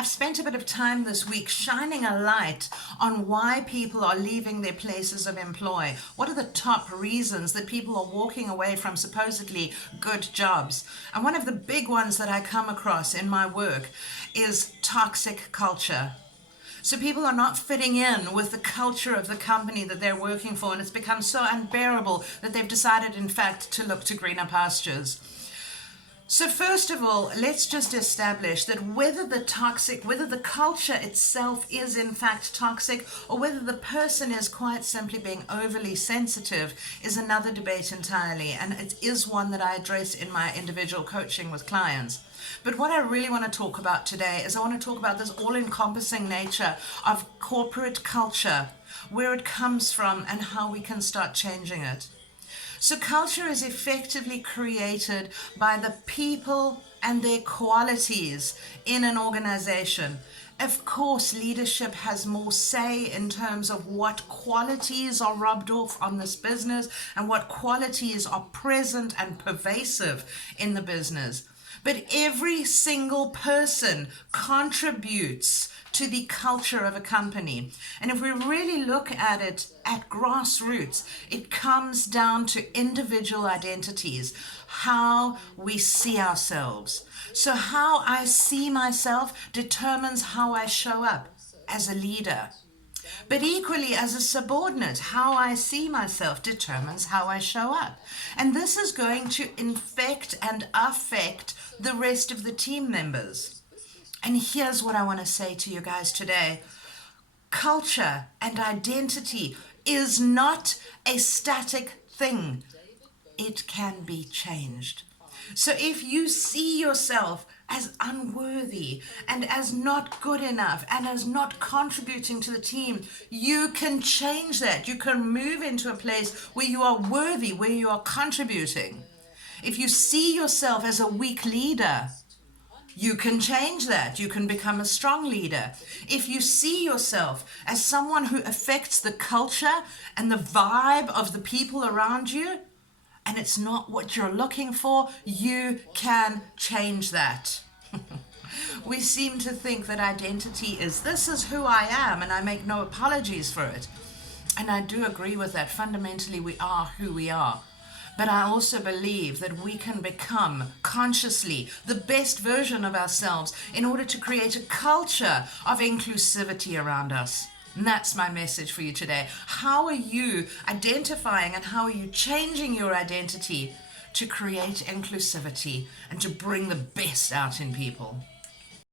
I've spent a bit of time this week shining a light on why people are leaving their places of employ. What are the top reasons that people are walking away from supposedly good jobs? And one of the big ones that I come across in my work is toxic culture. So people are not fitting in with the culture of the company that they're working for, and it's become so unbearable that they've decided, in fact, to look to greener pastures. So first of all, let's just establish that whether the culture itself is in fact toxic, or whether the person is quite simply being overly sensitive, is another debate entirely, and it is one that I address in my individual coaching with clients. But what I really want to talk about today is I want to talk about this all-encompassing nature of corporate culture, where it comes from and how we can start changing it. So culture is effectively created by the people and their qualities in an organization. Of course, leadership has more say in terms of what qualities are rubbed off on this business and what qualities are present and pervasive in the business. But every single person contributes to the culture of a company. And if we really look at it at grassroots, it comes down to individual identities, how we see ourselves. So how I see myself determines how I show up as a leader. But equally, as a subordinate, how I see myself determines how I show up. And this is going to infect and affect the rest of the team members. And here's what I want to say to you guys today. Culture and identity is not a static thing. It can be changed. So if you see yourself as unworthy and as not good enough and as not contributing to the team, you can change that. You can move into a place where you are worthy, where you are contributing. If you see yourself as a weak leader, you can change that. You can become a strong leader. If you see yourself as someone who affects the culture and the vibe of the people around you, and it's not what you're looking for, you can change that. We seem to think that identity is, this is who I am, and I make no apologies for it. And I do agree with that. Fundamentally, we are who we are. But I also believe that we can become consciously the best version of ourselves in order to create a culture of inclusivity around us. And that's my message for you today. How are you identifying and how are you changing your identity to create inclusivity and to bring the best out in people?